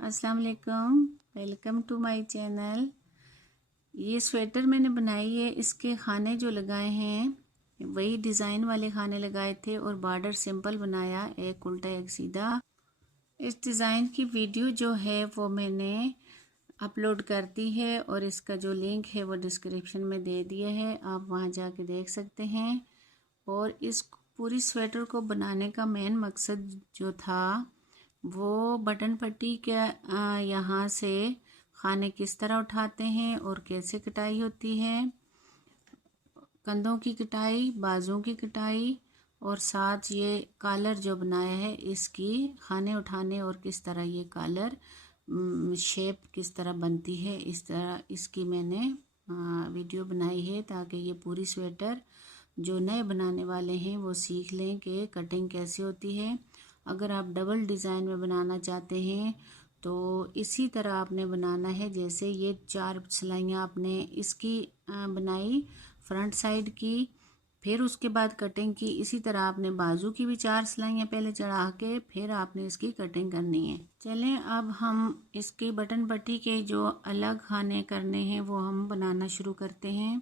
अस्सलाम वालेकुम, welcome to my channel. ये स्वेटर मैंने बनाई है, इसके खाने जो लगाए हैं वही डिज़ाइन वाले खाने लगाए थे और बॉर्डर सिंपल बनाया, एक उल्टा एक सीधा। इस डिज़ाइन की वीडियो जो है वो मैंने अपलोड कर दी है और इसका जो लिंक है वो डिस्क्रिप्शन में दे दिया है, आप वहाँ जाके देख सकते हैं। और इस पूरी स्वेटर को बनाने का मेन मकसद जो था वो बटन पट्टी के यहाँ से खाने किस तरह उठाते हैं और कैसे कटाई होती है, कंधों की कटाई, बाजुओं की कटाई और साथ ये कॉलर जो बनाया है इसकी खाने उठाने और किस तरह ये कॉलर शेप किस तरह बनती है, इस तरह इसकी मैंने वीडियो बनाई है ताकि ये पूरी स्वेटर जो नए बनाने वाले हैं वो सीख लें कि कटिंग कैसे होती है। अगर आप डबल डिज़ाइन में बनाना चाहते हैं तो इसी तरह आपने बनाना है, जैसे ये 4 सिलाइयाँ आपने इसकी बनाई फ्रंट साइड की, फिर उसके बाद कटिंग की। इसी तरह आपने बाजू की भी 4 सिलाइयाँ पहले चढ़ा के फिर आपने इसकी कटिंग करनी है। चलें अब हम इसकी बटन पट्टी के जो अलग खाने करने हैं वो हम बनाना शुरू करते हैं।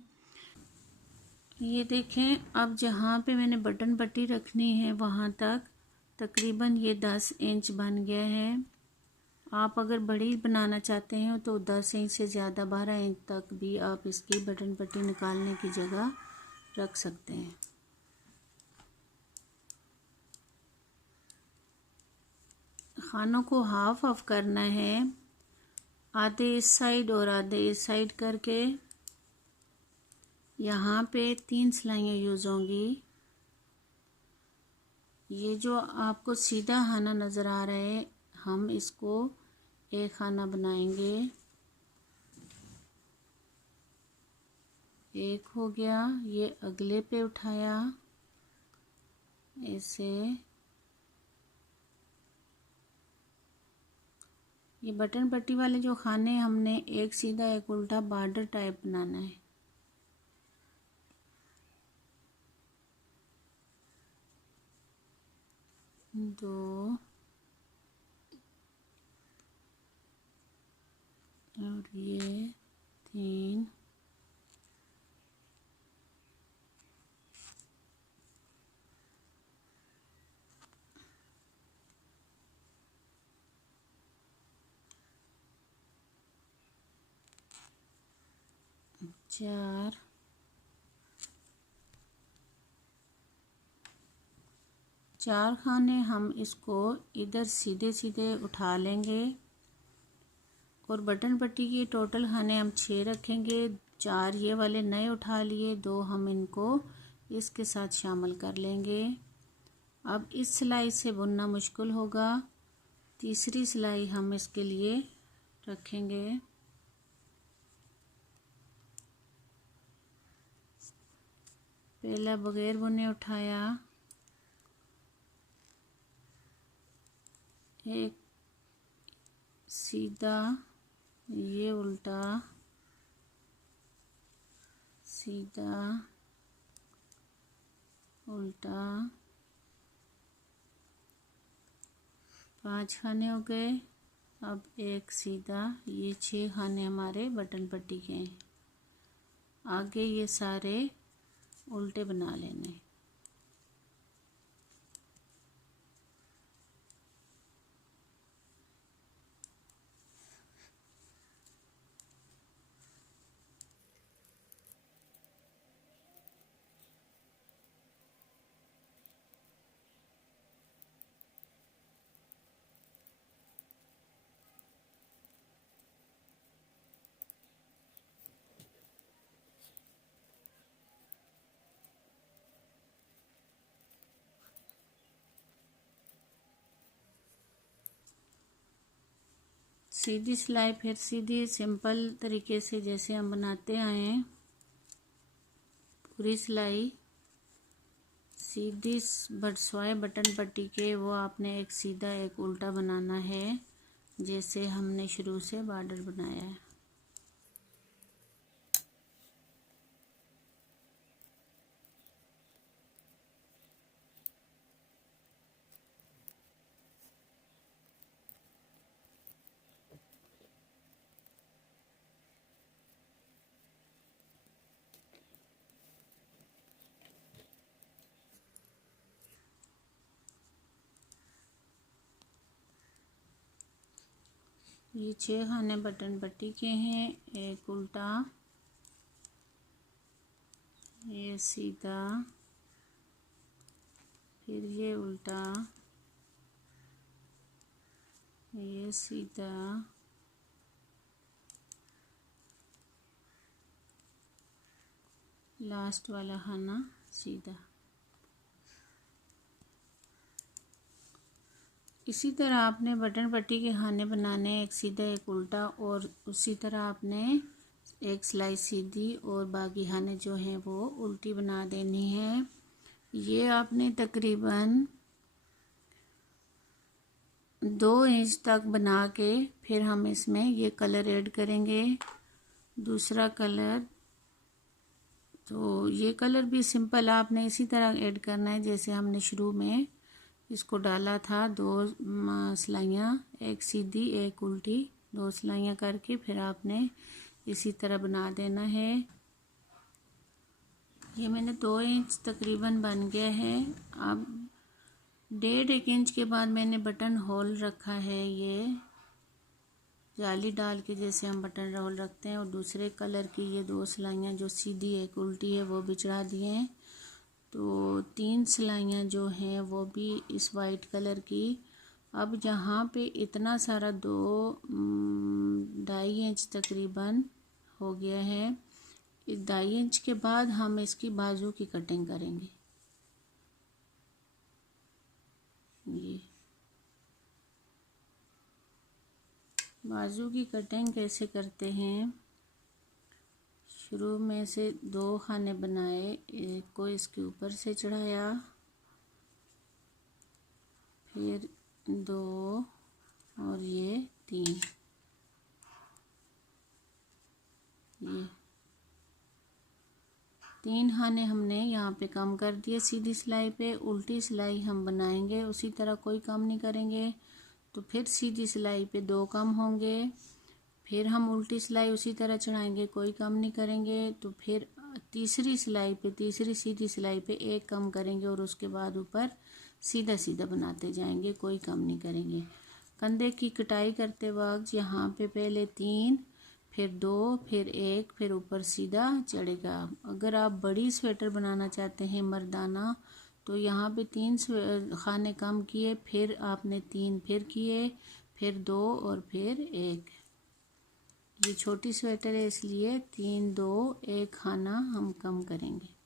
ये देखें, अब जहाँ पे मैंने बटन पट्टी रखनी है वहाँ तक तकरीबन ये 10 इंच बन गया है। आप अगर बड़ी बनाना चाहते हैं तो 10 इंच से ज़्यादा 12 इंच तक भी आप इसकी बटन पट्टी निकालने की जगह रख सकते हैं। खानों को हाफ ऑफ करना है, आधे इस साइड और आधे इस साइड करके। यहाँ पे 3 सिलाइयाँ यूज़ होंगी। ये जो आपको सीधा खाना नज़र आ रहा है हम इसको एक खाना बनाएंगे। एक हो गया, ये अगले पे उठाया ऐसे। ये बटन पट्टी वाले जो खाने हमने एक सीधा एक उल्टा बॉर्डर टाइप बनाना है। दो और ये 3, चार, 4 खाने हम इसको इधर सीधे सीधे उठा लेंगे और बटन पट्टी के टोटल खाने हम 6 रखेंगे। 4 ये वाले नए उठा लिए, 2 हम इनको इसके साथ शामिल कर लेंगे। अब इस सिलाई से बुनना मुश्किल होगा, तीसरी सिलाई हम इसके लिए रखेंगे। पहला बगैर बुने उठाया, एक सीधा, ये उल्टा सीधा उल्टा, 5 खाने हो गए। अब एक सीधा, ये 6 खाने हमारे बटन पट्टी के हैं। आगे ये सारे उल्टे बना लेने। सीधी सिलाई फिर सीधी सिंपल तरीके से जैसे हम बनाते आए हैं, पूरी सिलाई सीधी बटसवाए बटन पट्टी के वो आपने एक सीधा एक उल्टा बनाना है जैसे हमने शुरू से बॉर्डर बनाया है। ये 6 खाने बटन पट्टी के हैं। एक उल्टा, ये सीधा, फिर ये उल्टा, ये सीधा, लास्ट वाला खाना सीधा। इसी तरह आपने बटन पट्टी के खाने बनाने, एक सीधा एक उल्टा, और उसी तरह आपने एक सिलाई सीधी और बाकी खाने जो हैं वो उल्टी बना देनी है। ये आपने तकरीबन 2 इंच तक बना के फिर हम इसमें ये कलर ऐड करेंगे, दूसरा कलर। तो ये कलर भी सिंपल आपने इसी तरह ऐड करना है जैसे हमने शुरू में इसको डाला था। 2 सिलाइयाँ, एक सीधी एक उल्टी, 2 सिलाइयाँ करके फिर आपने इसी तरह बना देना है। ये मैंने 2 इंच तकरीबन बन गया है। अब 1.5 इंच के बाद मैंने बटन होल रखा है, ये जाली डाल के जैसे हम बटन होल रखते हैं, और दूसरे कलर की ये 2 सिलाइयाँ जो सीधी एक उल्टी है वो भी चढ़ा दिए हैं। तो 3 सिलाइयाँ जो हैं वो भी इस वाइट कलर की। अब यहाँ पे इतना सारा 2.5 इंच तकरीबन हो गया है। 2.5 इंच के बाद हम इसकी बाजू की कटिंग करेंगे। ये बाजू की कटिंग कैसे करते हैं, शुरू में से 2 खाने बनाए, एक को इसके ऊपर से चढ़ाया, फिर 2 और ये 3, ये 3 खाने हमने यहाँ पे कम कर दिए सीधी सिलाई पे। उल्टी सिलाई हम बनाएंगे उसी तरह, कोई कम नहीं करेंगे। तो फिर सीधी सिलाई पे 2 कम होंगे, फिर हम उल्टी सिलाई उसी तरह चढ़ाएंगे, कोई कम नहीं करेंगे। तो फिर तीसरी सिलाई पे, तीसरी सीधी सिलाई पे 1 कम करेंगे, और उसके बाद ऊपर सीधा सीधा बनाते जाएंगे, कोई कम नहीं करेंगे। कंधे की कटाई करते वक्त यहाँ पे पहले 3, फिर 2, फिर 1, फिर ऊपर सीधा चढ़ेगा। अगर आप बड़ी स्वेटर बनाना चाहते हैं मर्दाना, तो यहाँ पे 3 खाने कम किए, फिर आपने 3 फिर किए, फिर 2 और फिर 1। ये छोटी स्वेटर है इसलिए 3, 2, 1 खाना हम कम करेंगे।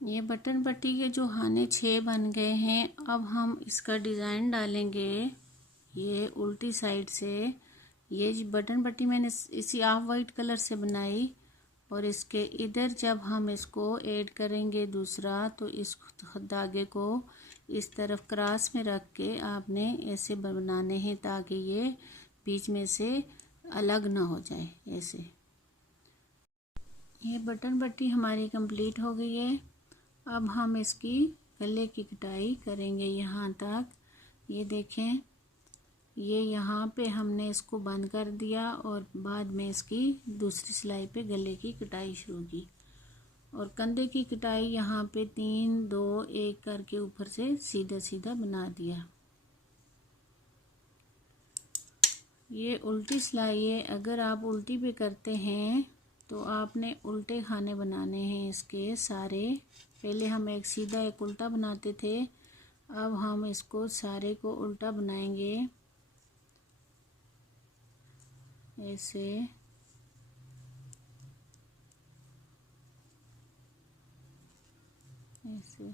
ये बटन पट्टी के जो खाने 6 बन गए हैं। अब हम इसका डिज़ाइन डालेंगे ये उल्टी साइड से। ये बटन पट्टी मैंने इसी ऑफ वाइट कलर से बनाई, और इसके इधर जब हम इसको ऐड करेंगे दूसरा, तो इस धागे को इस तरफ क्रॉस में रख के आपने ऐसे बनाने हैं ताकि ये बीच में से अलग ना हो जाए ऐसे। ये बटन पट्टी हमारी कंप्लीट हो गई है। अब हम इसकी गले की कटाई करेंगे यहाँ तक। ये देखें, ये यहाँ पे हमने इसको बंद कर दिया, और बाद में इसकी दूसरी सिलाई पे गले की कटाई शुरू की, और कंधे की कटाई यहाँ पे 3, 2, 1 करके ऊपर से सीधा सीधा बना दिया। ये उल्टी सिलाई है। अगर आप उल्टी पे करते हैं तो आपने उल्टे खाने बनाने हैं इसके सारे। पहले हम एक सीधा एक उल्टा बनाते थे, अब हम इसको सारे को उल्टा बनाएंगे ऐसे। ऐसे।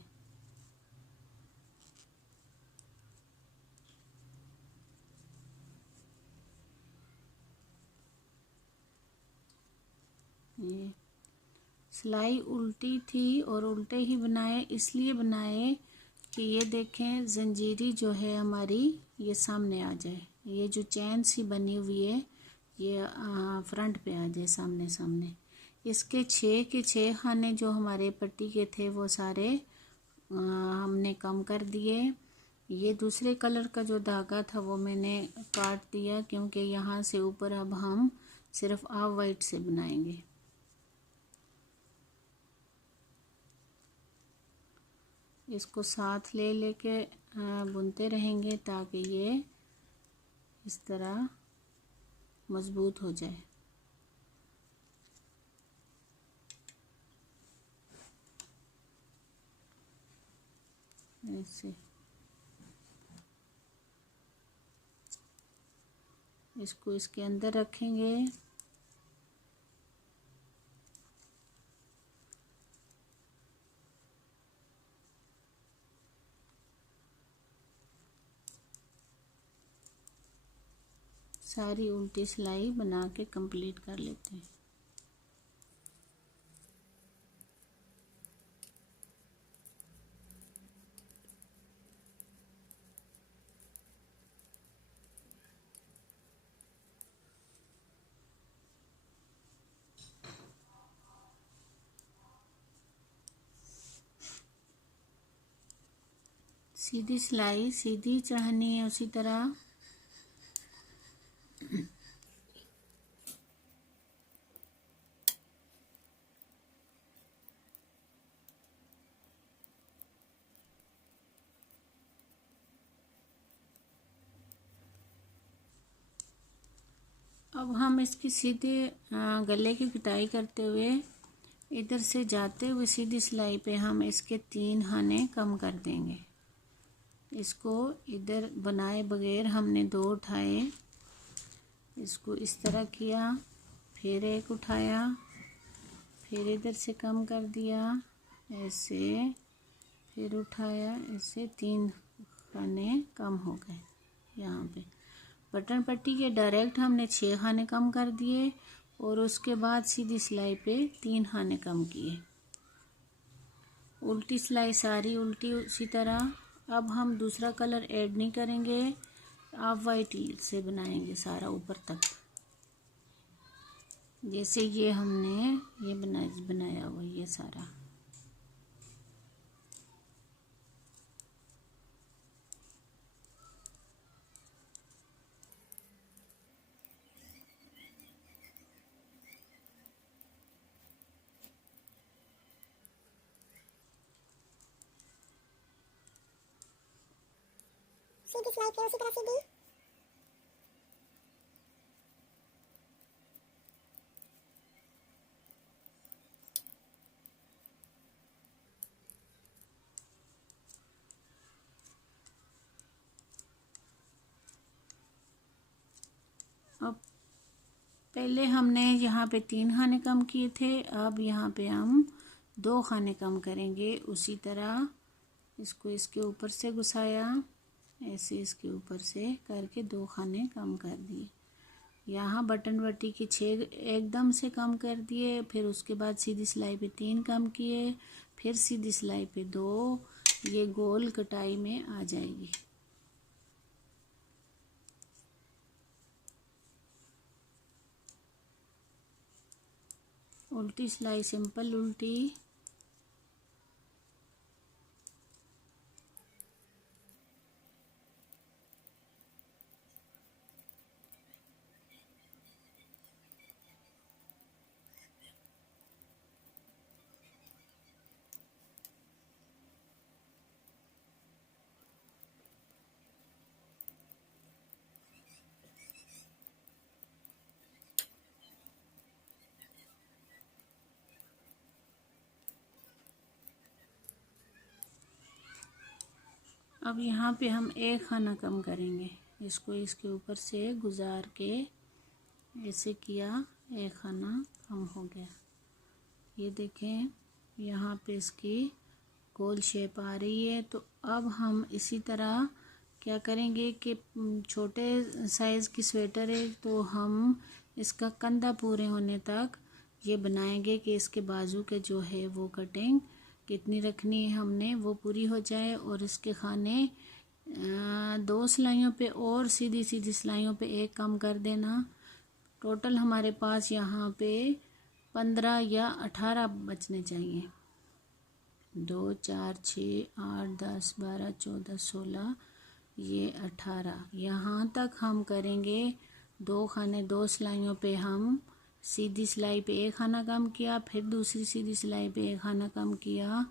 ये सिलाई उल्टी थी और उल्टे ही बनाए, इसलिए बनाए कि ये देखें जंजीरी जो है हमारी ये सामने आ जाए, ये जो चैन सी बनी हुई है ये फ्रंट पे आ जाए, सामने सामने। इसके 6 के 6 खाने जो हमारे पट्टी के थे वो सारे हमने कम कर दिए। ये दूसरे कलर का जो धागा था वो मैंने काट दिया, क्योंकि यहाँ से ऊपर अब हम सिर्फ ऑफ वाइट से बनाएंगे। इसको साथ ले लेके बुनते रहेंगे ताकि ये इस तरह मज़बूत हो जाए। ऐसे इसको इसके अंदर रखेंगे। सारी उल्टी सिलाई बना के कंप्लीट कर लेते हैं। सीधी सिलाई सीधी चढ़नी है उसी तरह। अब हम इसकी सीधे गले की कटाई करते हुए इधर से जाते हुए सीधी सिलाई पे हम इसके 3 खाने कम कर देंगे। इसको इधर बनाए बगैर हमने 2 उठाए, इसको इस तरह किया, फिर एक उठाया, फिर इधर से कम कर दिया ऐसे, फिर उठाया, ऐसे 3 खाने कम हो गए। यहाँ पे बटन पट्टी के डायरेक्ट हमने 6 खाने कम कर दिए और उसके बाद सीधी सिलाई पे 3 खाने कम किए। उल्टी सिलाई सारी उल्टी उसी तरह। अब हम दूसरा कलर ऐड नहीं करेंगे, ऑफ वाइट से बनाएंगे सारा ऊपर तक, जैसे ये हमने ये बनाया हुआ ये सारा। सीधी सिलाई पे उसी तरह सीधी। अब पहले हमने यहाँ पे 3 खाने कम किए थे, अब यहाँ पे हम 2 खाने कम करेंगे। उसी तरह इसको इसके ऊपर से घुसाया, ऐसे इसके ऊपर से करके 2 खाने कम कर दिए। यहाँ बटन पट्टी के 6 एकदम से कम कर दिए, फिर उसके बाद सीधी सिलाई पे 3 कम किए, फिर सीधी सिलाई पे 2, ये गोल कटाई में आ जाएगी। उल्टी सिलाई सिंपल उल्टी। अब यहाँ पे हम 1 खाना कम करेंगे, इसको इसके ऊपर से गुजार के ऐसे किया, 1 खाना कम हो गया। ये देखें यहाँ पे इसकी गोल शेप आ रही है। तो अब हम इसी तरह क्या करेंगे कि छोटे साइज़ की स्वेटर है तो हम इसका कंधा पूरे होने तक ये बनाएंगे कि इसके बाजू के जो है वो कटिंग कितनी रखनी है हमने वो पूरी हो जाए। और इसके खाने 2 सिलाइयों पे और सीधी सीधी सिलाइयों पे एक कम कर देना। टोटल हमारे पास यहाँ पे 15 या 18 बचने चाहिए। 2 4 6 8 10 12 14 16 ये 18। यहाँ तक हम करेंगे 2 खाने 2 सिलाइयों पे हम सीधी सिलाई पे एक खाना कम किया, फिर दूसरी सीधी सिलाई पे एक खाना कम किया।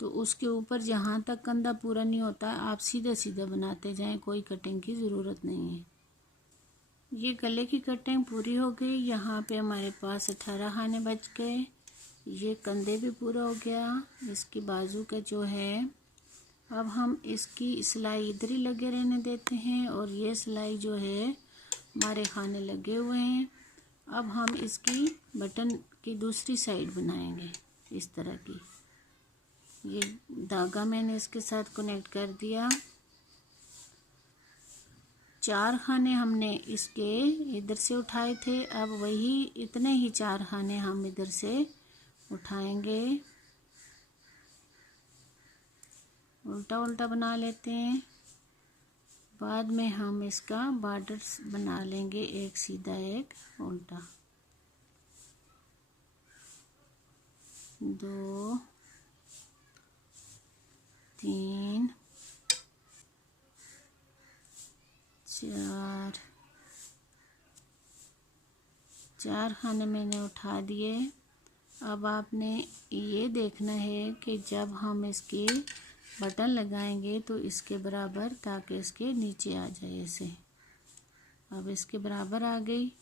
तो उसके ऊपर जहाँ तक कंधा पूरा नहीं होता आप सीधे सीधे बनाते जाएं, कोई कटिंग की ज़रूरत नहीं है। ये गले की कटिंग पूरी हो गई। यहाँ पे हमारे पास 18 खाने बच गए। ये कंधे भी पूरा हो गया। इसकी बाजू का जो है अब हम इसकी सिलाई इधर ही लगे रहने देते हैं और ये सिलाई जो है हमारे खाने लगे हुए हैं। अब हम इसकी बटन की दूसरी साइड बनाएंगे इस तरह की। ये धागा मैंने इसके साथ कनेक्ट कर दिया। 4 खाने हमने इसके इधर से उठाए थे, अब वही इतने ही 4 खाने हम इधर से उठाएंगे। उल्टा उल्टा बना लेते हैं। बाद में हम इसका बॉर्डर बना लेंगे, एक सीधा एक उल्टा। 2 3 4 खाने मैंने उठा दिए। अब आपने ये देखना है कि जब हम इसके बटन लगाएंगे तो इसके बराबर, ताकि इसके नीचे आ जाए ऐसे। अब इसके बराबर आ गई।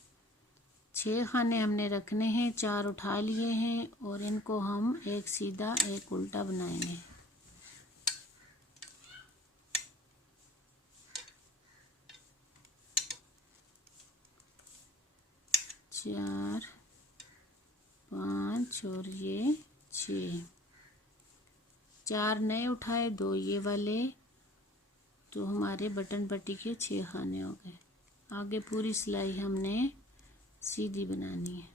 6 खाने हमने रखने हैं, 4 उठा लिए हैं और इनको हम एक सीधा एक उल्टा बनाएंगे। चार 5 और ये 6। 4 नए उठाए, 2 ये वाले, तो हमारे बटन पट्टी के 6 खाने हो गए। आगे पूरी सिलाई हमने सीधी बनानी है।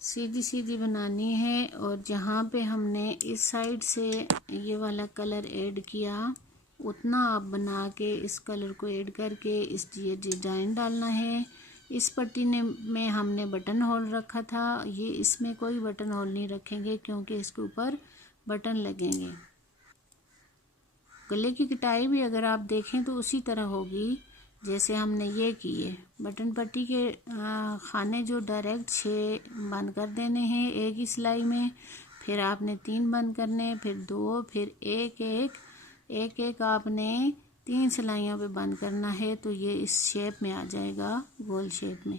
सीधी सीधी बनानी है और जहाँ पे हमने इस साइड से ये वाला कलर ऐड किया उतना आप बना के इस कलर को ऐड करके इस ये डिजाइन डालना है। इस पट्टी ने में हमने बटन होल रखा था, ये इसमें कोई बटन होल नहीं रखेंगे क्योंकि इसके ऊपर बटन लगेंगे। गले की कटाई भी अगर आप देखें तो उसी तरह होगी जैसे हमने ये किए। बटन पट्टी के खाने जो डायरेक्ट 6 बंद कर देने हैं एक ही सिलाई में, फिर आपने 3 बंद करने, फिर 2, फिर एक एक आपने 3 सिलाइयों पे बंद करना है। तो ये इस शेप में आ जाएगा, गोल शेप में।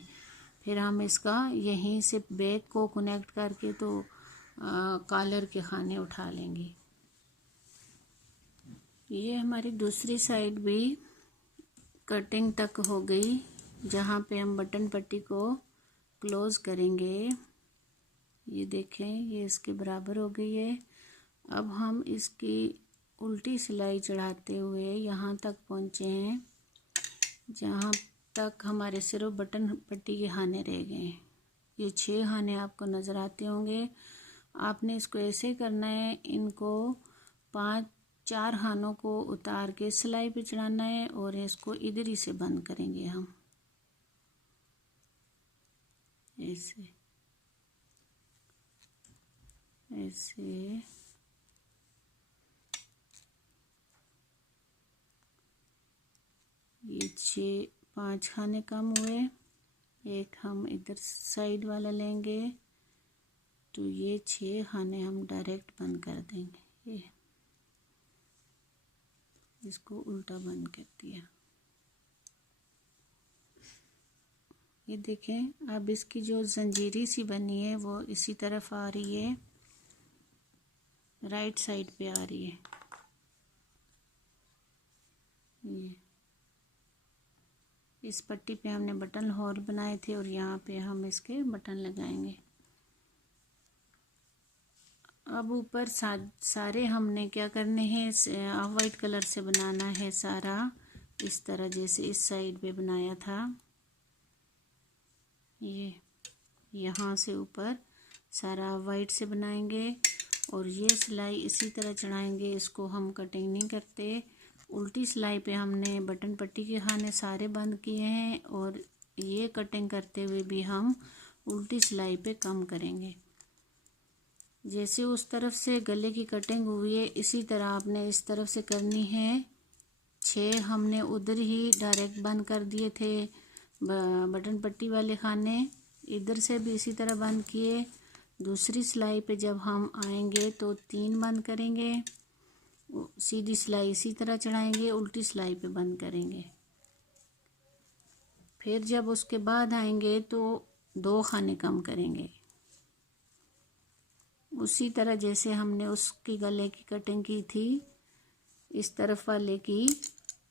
फिर हम इसका यहीं से बैक को कनेक्ट करके तो कॉलर के खाने उठा लेंगे। ये हमारी दूसरी साइड भी कटिंग तक हो गई, जहाँ पे हम बटन पट्टी को क्लोज करेंगे। ये देखें, ये इसके बराबर हो गई है। अब हम इसकी उल्टी सिलाई चढ़ाते हुए यहाँ तक पहुँचे हैं जहाँ तक हमारे सिर्फ बटन पट्टी के खाने रह गए हैं। ये 6 खाने आपको नज़र आते होंगे। आपने इसको ऐसे करना है, इनको 4 खानों को उतार के सिलाई पे चढ़ाना है और इसको इधर ही से बंद करेंगे हम ऐसे ऐसे। ये 5 खाने कम हुए, एक हम इधर साइड वाला लेंगे तो ये 6 खाने हम डायरेक्ट बंद कर देंगे। ये इसको उल्टा बंद कर दिया। ये देखें, अब इसकी जो जंजीरी सी बनी है वो इसी तरफ आ रही है, राइट साइड पे आ रही है। ये इस पट्टी पे हमने बटन होल बनाए थे और यहाँ पे हम इसके बटन लगाएंगे। अब ऊपर सारे हमने क्या करने हैं, ऑफ वाइट कलर से बनाना है सारा, इस तरह जैसे इस साइड पे बनाया था। ये यहाँ से ऊपर सारा वाइट से बनाएंगे और ये सिलाई इसी तरह चढ़ाएंगे। इसको हम कटिंग नहीं करते। उल्टी सिलाई पे हमने बटन पट्टी के खाने सारे बंद किए हैं और ये कटिंग करते हुए भी हम उल्टी सिलाई पे कम करेंगे। जैसे उस तरफ से गले की कटिंग हुई है इसी तरह आपने इस तरफ से करनी है। 6 हमने उधर ही डायरेक्ट बंद कर दिए थे बटन पट्टी वाले खाने, इधर से भी इसी तरह बंद किए। दूसरी सिलाई पे जब हम आएंगे तो 3 बंद करेंगे, सीधी सिलाई इसी तरह चढ़ाएंगे, उल्टी सिलाई पे बंद करेंगे। फिर जब उसके बाद आएंगे तो 2 खाने कम करेंगे, उसी तरह जैसे हमने उसकी गले की कटिंग की थी। इस तरफ वाले की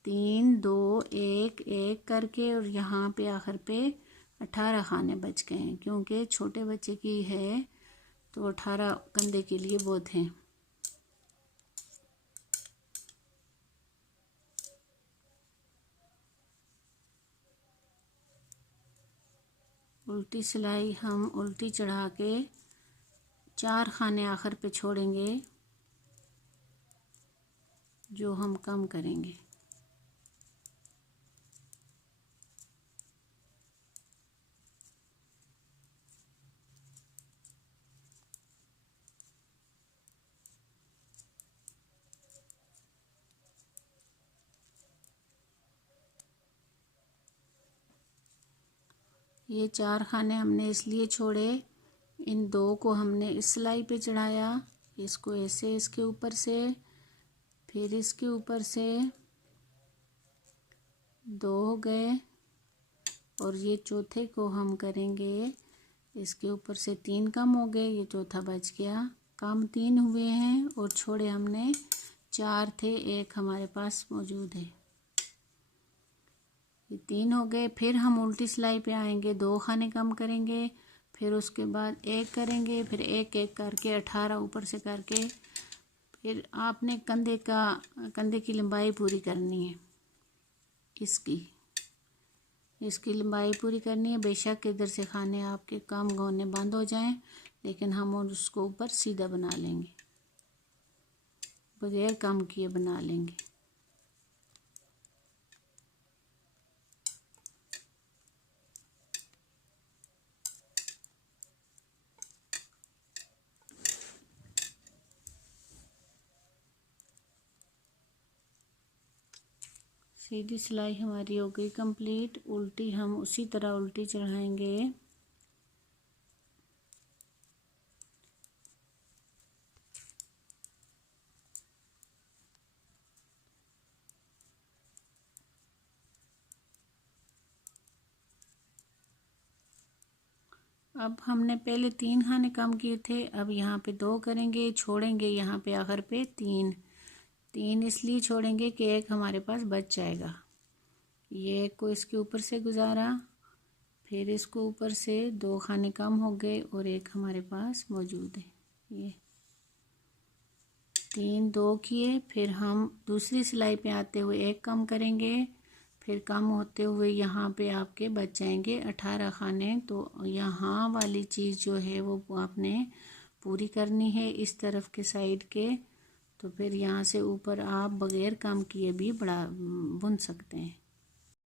3 2 1 1 करके और यहाँ पे आखिर पे 18 खाने बच गए हैं, क्योंकि छोटे बच्चे की है तो 18 कंधे के लिए बहुत हैं। उल्टी सिलाई हम उल्टी चढ़ा के 4 खाने आखिर पे छोड़ेंगे जो हम कम करेंगे। ये 4 खाने हमने इसलिए छोड़े, इन 2 को हमने इस सिलाई पे चढ़ाया, इसको ऐसे इसके ऊपर से, फिर इसके ऊपर से 2 हो गए और ये चौथे को हम करेंगे इसके ऊपर से 3 कम हो गए, ये चौथा बच गया। कम 3 हुए हैं और छोड़े हमने 4 थे, 1 हमारे पास मौजूद है। ये 3 हो गए। फिर हम उल्टी सिलाई पे आएंगे, 2 खाने कम करेंगे, फिर उसके बाद 1 करेंगे, फिर 1 1 करके 18 ऊपर से करके फिर आपने कंधे की लंबाई पूरी करनी है। इसकी लंबाई पूरी करनी है। बेशक इधर से खाने आपके कम होने बंद हो जाएं, लेकिन हम उसको ऊपर सीधा बना लेंगे, बगैर कम किए बना लेंगे। सीधी सिलाई हमारी हो गई कंप्लीट। उल्टी हम उसी तरह उल्टी चढ़ाएंगे। अब हमने पहले 3 खाने कम किए थे, अब यहाँ पे 2 करेंगे, छोड़ेंगे यहाँ पे आखिर पे 3 इसलिए छोड़ेंगे कि 1 हमारे पास बच जाएगा। ये 1 को इसके ऊपर से गुजारा, फिर इसको ऊपर से 2 खाने कम हो गए और 1 हमारे पास मौजूद है। ये 3 2 किए, फिर हम दूसरी सिलाई पे आते हुए 1 कम करेंगे, फिर कम होते हुए यहाँ पे आपके बच जाएंगे 18 खाने। तो यहाँ वाली चीज़ जो है वो आपने पूरी करनी है इस तरफ के साइड के। तो फिर यहाँ से ऊपर आप बगैर कम किए भी बढ़ा बुन सकते हैं।